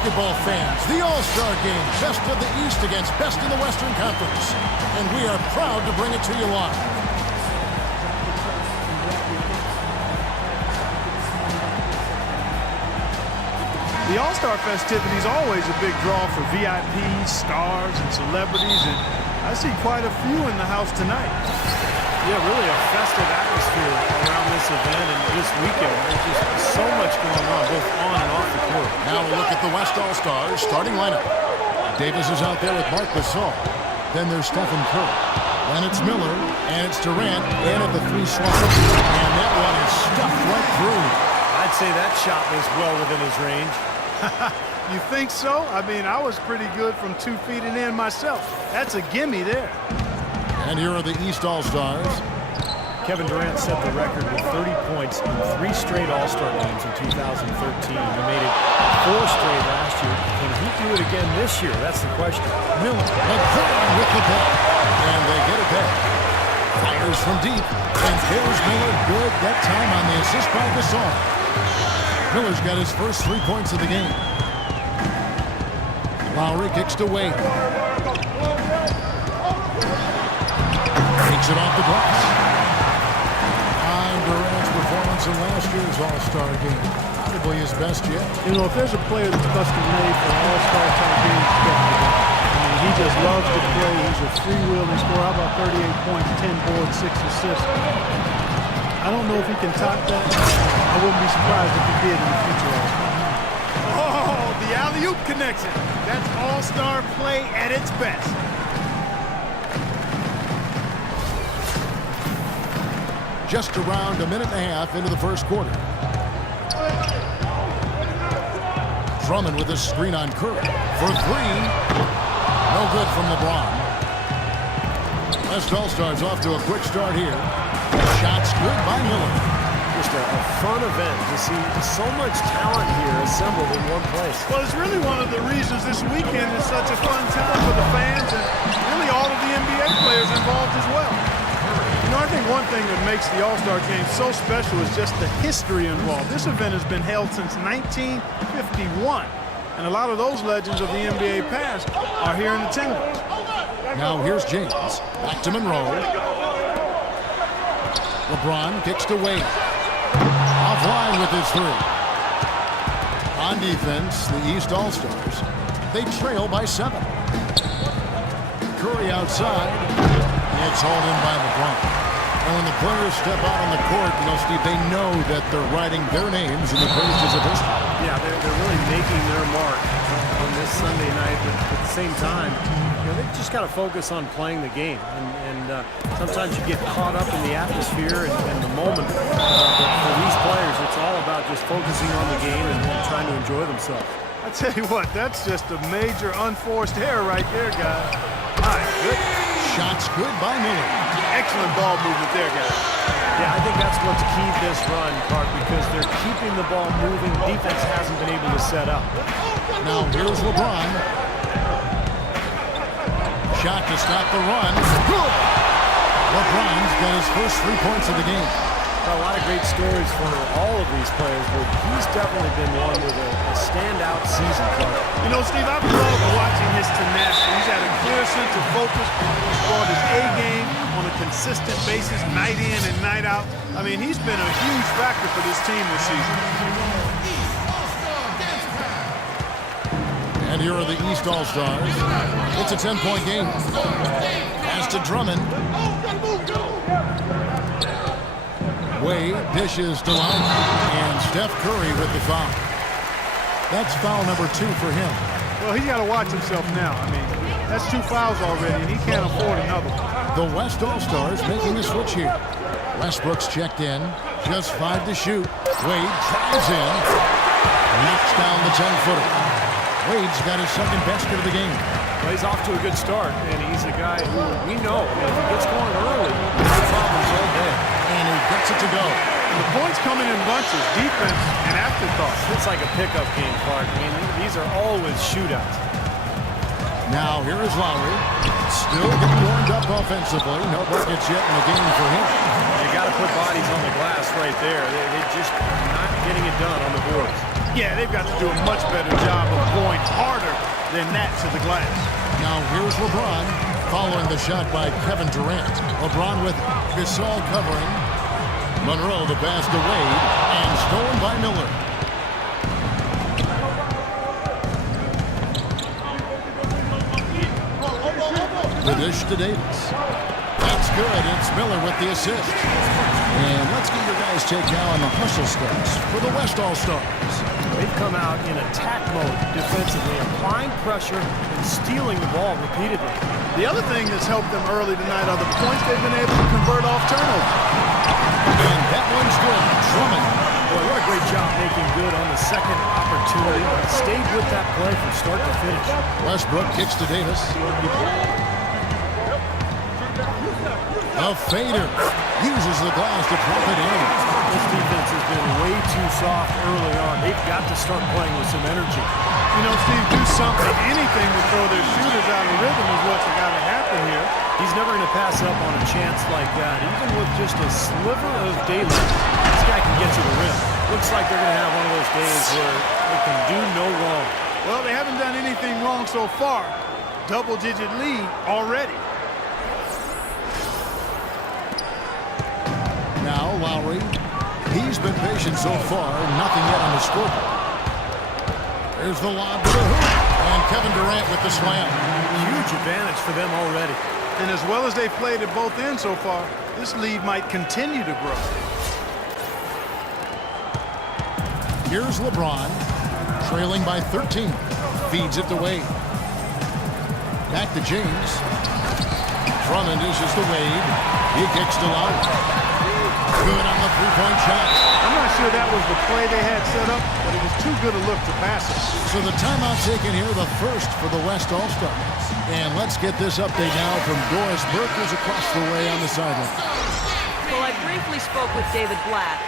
Basketball fans, the All-Star Game, best of the East against best in the Western Conference. And we are proud to bring it to you live. The All-Star festivity is always a big draw for VIPs, stars, and celebrities, and I see quite a few in the house tonight. Yeah, really a festive atmosphere around this event and this weekend. There's just so much going on, both on and off the court. Now a look at the West All-Stars starting lineup. Davis is out there with Marc Gasol. Then there's Stephen Curry. Then it's Miller, and it's Durant in at the three slot. And that one is stuffed right through. I'd say that shot was well within his range. You think so? I mean, I was pretty good from 2 feet and in myself. That's a gimme there. And here are the East All-Stars. Kevin Durant set the record with 30 points in 3 straight All-Star games in 2013. He made it 4 straight last year. Can he do it again this year? That's the question. Miller with the ball. And they get it back. Fires from deep. And there's Miller good that time on the assist by Gasol. Miller's got his first 3 points of the game. Lowry kicks to Wade. Takes it off the glass. And Durant's performance in last year's All-Star game. Probably his best yet. You know, if there's a player that's custom made for an All-Star type game, it's Kevin Durant. I mean, he just loves to play. He's a free-wheeling scorer. How about 38 points, 10 boards, 6 assists? I don't know if he can top that. I wouldn't be surprised if he did in the future. Oh, the alley-oop connection. That's all-star play at its best. Just around a minute and a half into the first quarter. Drummond with a screen on Curry. For 3. No good from LeBron. West All-Stars off to a quick start here. Shots good by Miller. Just a fun event to see so much talent here assembled in one place. Well, it's really one of the reasons this weekend is such a fun time for the fans and really all of the NBA players involved as well. You know, I think one thing that makes the All-Star Game so special is just the history involved. This event has been held since 1951, and a lot of those legends of the NBA past are here in attendance. Now here's James. Back to Monroe. LeBron kicks to Wade. Offline with his 3. On defense, the East All-Stars, they trail by 7. Curry outside. It's hauled in by LeBron. And when the players step out on the court, you know, Steve, they know that they're writing their names in the pages of history. Yeah, they're really making their mark on this Sunday night, but at the same time, you know, they've just got to focus on playing the game. And sometimes you get caught up in the atmosphere and the moment. But for these players, it's all about just focusing on the game and trying to enjoy themselves. I tell you what, that's just a major unforced error right there, guys. My goodness. Shots good by Miller. Excellent ball movement there, guys. Yeah, I think that's what's keyed this run, Clark, because they're keeping the ball moving. Defense hasn't been able to set up. Now here's LeBron. Shot to stop the run. LeBron's got his first 3 points of the game. A lot of great stories for all of these players, but he's definitely been one with a standout season, Clark. You know, Steve, I've loved watching his tenacity. He's had a clear sense of focus. He's brought his A game on a consistent basis, night in and night out. I mean, he's been a huge factor for this team this season. And here are the East All-Stars. It's a 10-point game. Pass to Drummond. Wade dishes to Lowry. And Steph Curry with the foul. That's foul number 2 for him. Well, he's got to watch himself now. I mean, that's 2 fouls already, and he can't afford another one. The West All-Stars making a switch here. Westbrook's checked in. Just 5 to shoot. Wade drives in. Knocks down the 10-footer. Wade's got his second basket of the game. Well, he's off to a good start, and he's a guy who we know if he gets going early, no problems all day. And he gets it to go. And the points coming in bunches, defense and afterthought. It's like a pickup game, Clark. I mean, these are always shootouts. Now here is Lowry. Still getting warmed up offensively. No buckets yet in the game for him. You got to put bodies on the glass right there. They just not getting it done on the boards. Yeah, they've got to do a much better job of going than that to the glass. Now here's LeBron following the shot by Kevin Durant. LeBron with Gasol covering. Monroe the pass to Wade and stolen by Miller. The dish to Davis. That's good. It's Miller with the assist. And let's get your guys' take now on the hustle stats for the West All-Stars. They've come out in attack mode defensively, applying pressure and stealing the ball repeatedly. The other thing that's helped them early tonight are the points they've been able to convert off turnover. And that one's good. Drummond. Boy, what a great job making good on the second opportunity. Stayed with that play from start to finish. Westbrook kicks to Davis. A fader uses the glass to drop it in. This defense has been way too soft early on. They've got to start playing with some energy. You know, Steve, do something, anything to throw their shooters out of rhythm is what's got to happen here. He's never going to pass up on a chance like that, even with just a sliver of daylight. This guy can get to the rim. Looks like they're going to have one of those days where they can do no wrong. Well, they haven't done anything wrong so far. Double-digit lead already. Now Lowry. He's been patient so far. Nothing yet on the scoreboard. There's the lob to the hoop. And Kevin Durant with the slam. Huge advantage for them already. And as well as they've played at both ends so far, this lead might continue to grow. Here's LeBron. Trailing by 13. Feeds it to Wade. Back to James. Drummond dishes to Wade. He kicks to Lowry. Good on the three-point shot. I'm not sure that was the play they had set up, but it was too good a look to pass it. So the timeout taken here, the first for the West All-Stars. And let's get this update now from Doris Burke, who's across the way on the sideline. Well, I briefly spoke with David Blatt.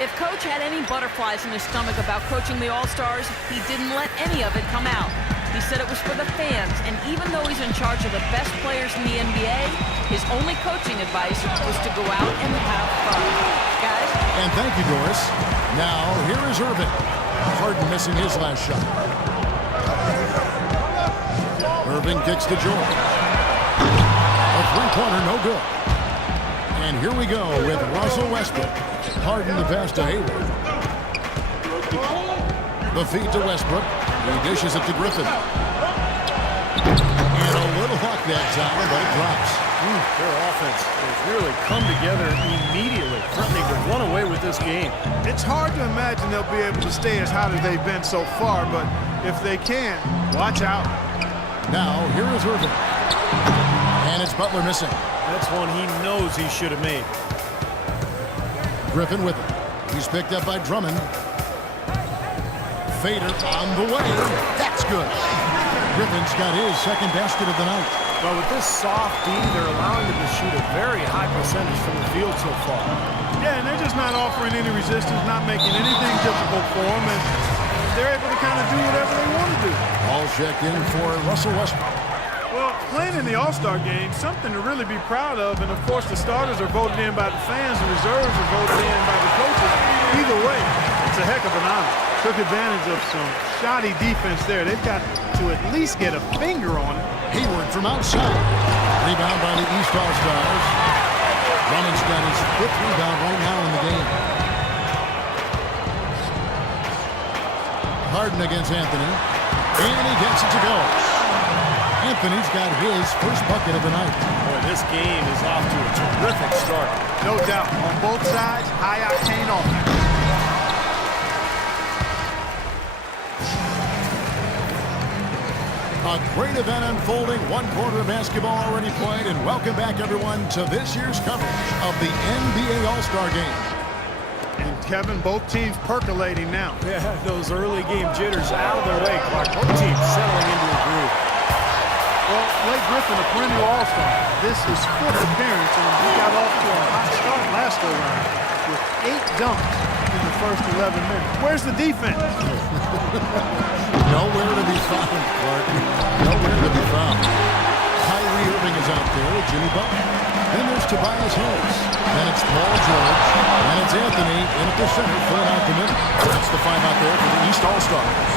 If Coach had any butterflies in his stomach about coaching the All-Stars, he didn't let any of it come out. He said it was for the fans, and even though he's in charge of the best players in the NBA, his only coaching advice was to go out and have fun. Guys? And thank you, Doris. Now, here is Irving. Harden missing his last shot. Irving kicks to George. A three-pointer, no good. And here we go with Russell Westbrook. Harden the pass to Hayward. The feed to Westbrook. He dishes it to Griffin. And a little luck that time, but it drops. Their offense has really come together immediately, threatening to run away with this game. It's hard to imagine they'll be able to stay as hot as they've been so far, but if they can, watch out. Now, here is Irving. And it's Butler missing. That's one he knows he should have made. Griffin with it. He's picked up by Drummond. Fader on the way. That's good. Griffin's got his second basket of the night. But with this soft D, they're allowing him to shoot a very high percentage from the field so far. Yeah, and they're just not offering any resistance, not making anything difficult for them, and they're able to kind of do whatever they want to do. All checked in for Russell Westbrook. Well, playing in the All-Star game, something to really be proud of, and of course the starters are voted in by the fans, the reserves are voted in by the coaches. Either way, it's a heck of an honor. Took advantage of some shoddy defense there. They've got to at least get a finger on it. Hayward from outside. Rebound by the East All-Stars. Drummond's got his fifth rebound right now in the game. Harden against Anthony. And he gets it to go. Anthony's got his first bucket of the night. Boy, this game is off to a terrific start. No doubt. On both sides, high-octane offense. A great event unfolding. One quarter of basketball already played. And welcome back, everyone, to this year's coverage of the NBA All-Star Game. And Kevin, both teams percolating now. Yeah, those early game jitters out of their way, Clark. Both teams settling into a groove. Well, Blake Griffin, a perennial All-Star. This is fifth appearance, and he got off to a hot start last go-round with 8 dunks in the first 11 minutes. Where's the defense? Nowhere to be found, Clark. Nowhere to be found. Kyrie Irving is out there with Jimmy Butler. Then there's Tobias Harris. Then it's Paul George. And it's Anthony in at the center, filling out the middle. That's the five out there for the East All-Stars.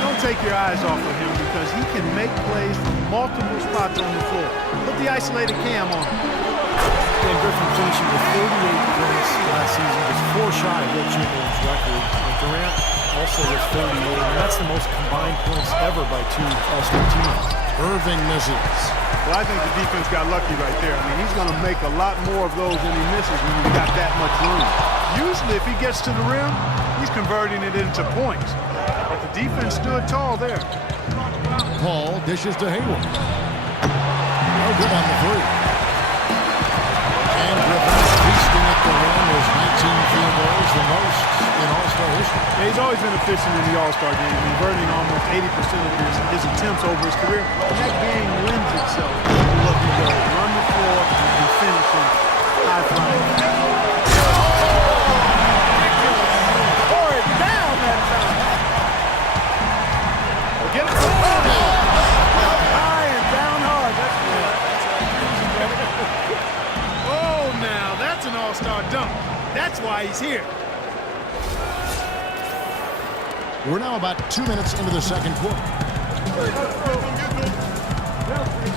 No Don't take your eyes off of him because he can make plays from multiple spots on the floor. Put the isolated cam on him. Dan Griffin finishing with 38 points last season, was 4 shy of Wilt Chamberlain's record. Durant also with 38, and that's the most combined points ever by 2 All-Star teams. Irving misses. Well, I think the defense got lucky right there. I mean, he's going to make a lot more of those than he misses when he's got that much room. Usually, if he gets to the rim, he's converting it into points. But the defense stood tall there. Paul dishes to Hayward. No good on the three. And Griffin feasting at the rim with 19 field goals, the most in All-Star history. Yeah, he's always been efficient in the All-Star game, converting almost 80% of his attempts over his career. And that game lends itself to what he does. Run the floor and finish in high flying. Pour it down that time. Get it. High and down hard. That's oh, now that's an all-star dunk. That's why he's here. We're now about 2 minutes into the second quarter.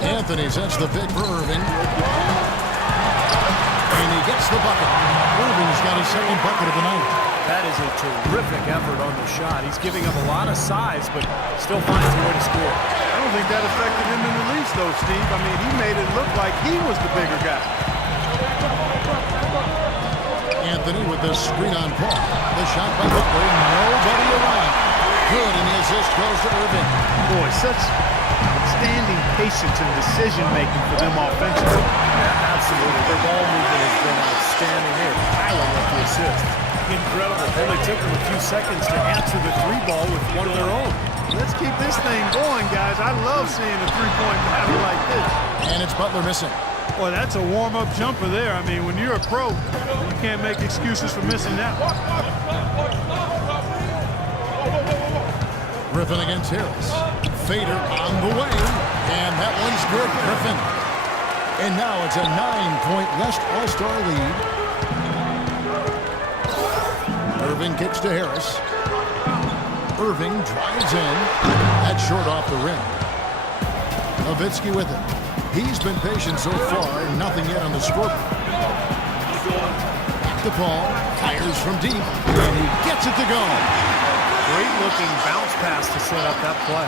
Anthony sets the pick for Irving. And he gets the bucket. Irving's got his second bucket of the night. That is a terrific effort on the shot. He's giving up a lot of size, but still finds a way to score. I don't think that affected him in the least, though, Steve. I mean, he made it look like he was the bigger guy. Anthony with the screen on Paul. The shot by Butler. Nobody around. Good, and the assist goes to Irving. Boy, such outstanding patience and decision-making for them offensively. Yeah, absolutely. Their ball movement has been outstanding. They're piling up the assist. Incredible. Only took them a few seconds to answer the 3-ball with one of their own. Let's keep this thing going, guys. I love seeing a three-point battle like this. And it's Butler missing. Boy, that's a warm-up jumper there. I mean, when you're a pro, you can't make excuses for missing that one. Griffin against Harris. Fader on the way. And that one's good, Griffin. And now it's a 9-point West All-Star lead. Irving kicks to Harris. Irving drives in. That's short off the rim. Nowitzki with it. He's been patient so far. Nothing yet on the scoreboard. Back to Paul. Fires from deep. And he gets it to go. Great looking bounce pass to set up that play.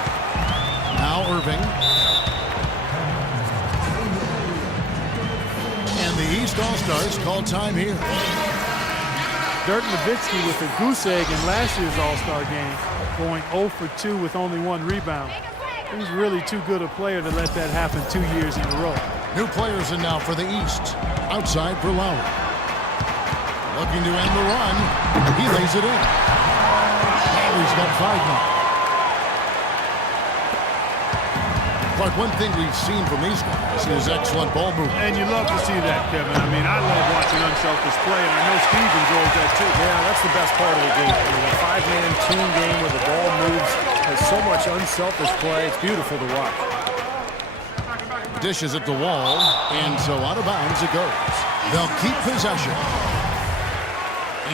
Now Irving. And the East All-Stars call time here. Dirk Nowitzki with a goose egg in last year's All-Star game, going 0 for 2 with only 1 rebound. He's really too good a player to let that happen 2 years in a row. New players in now for the East. Outside for Lowry. Looking to end the run. He lays it in. Lowry's got 5 now. But one thing we've seen from these guys is excellent ball movement. And you love to see that, Kevin. I mean, I love watching unselfish play, and I know Steve enjoys that too. Yeah, that's the best part of the game. I mean, a 5-man team game where the ball moves, has so much unselfish play. It's beautiful to watch. Dishes at the wall, and so out of bounds it goes. They'll keep possession.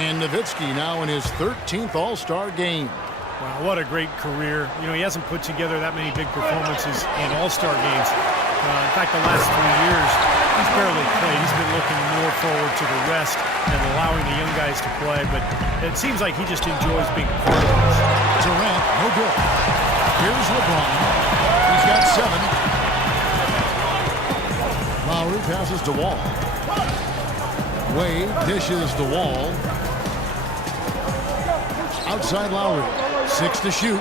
And Nowitzki now in his 13th All-Star game. Wow, what a great career. You know, he hasn't put together that many big performances in All-Star games. In fact, the last 3 years, he's barely played. He's been looking more forward to the rest and allowing the young guys to play, but it seems like he just enjoys being part of this. Durant, no good. Here's LeBron. He's got 7. Lowry passes to Wall. Wade dishes to Wall. Outside Lowry. 6 to shoot.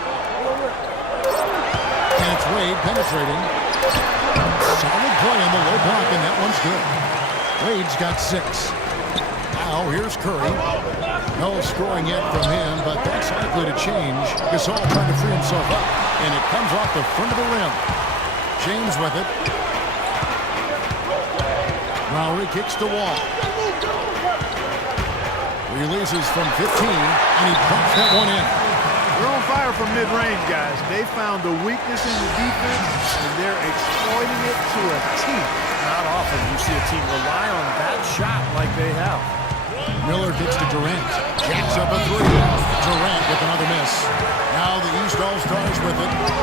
And it's Wade penetrating. Solid play on the low block, and that one's good. Wade's got 6. Now here's Curry. No scoring yet from him, but that's likely to change. Gasol trying to free himself up, and it comes off the front of the rim. James with it. Lowry kicks the wall. Releases from 15, and he puts that one in. They're on fire from mid-range, guys. They found the weakness in the defense, and they're exploiting it to a T. Not often you see a team rely on that shot like they have. Miller kicks to Durant. Jacks up a three. Durant with another miss. Now the East All-Stars with it.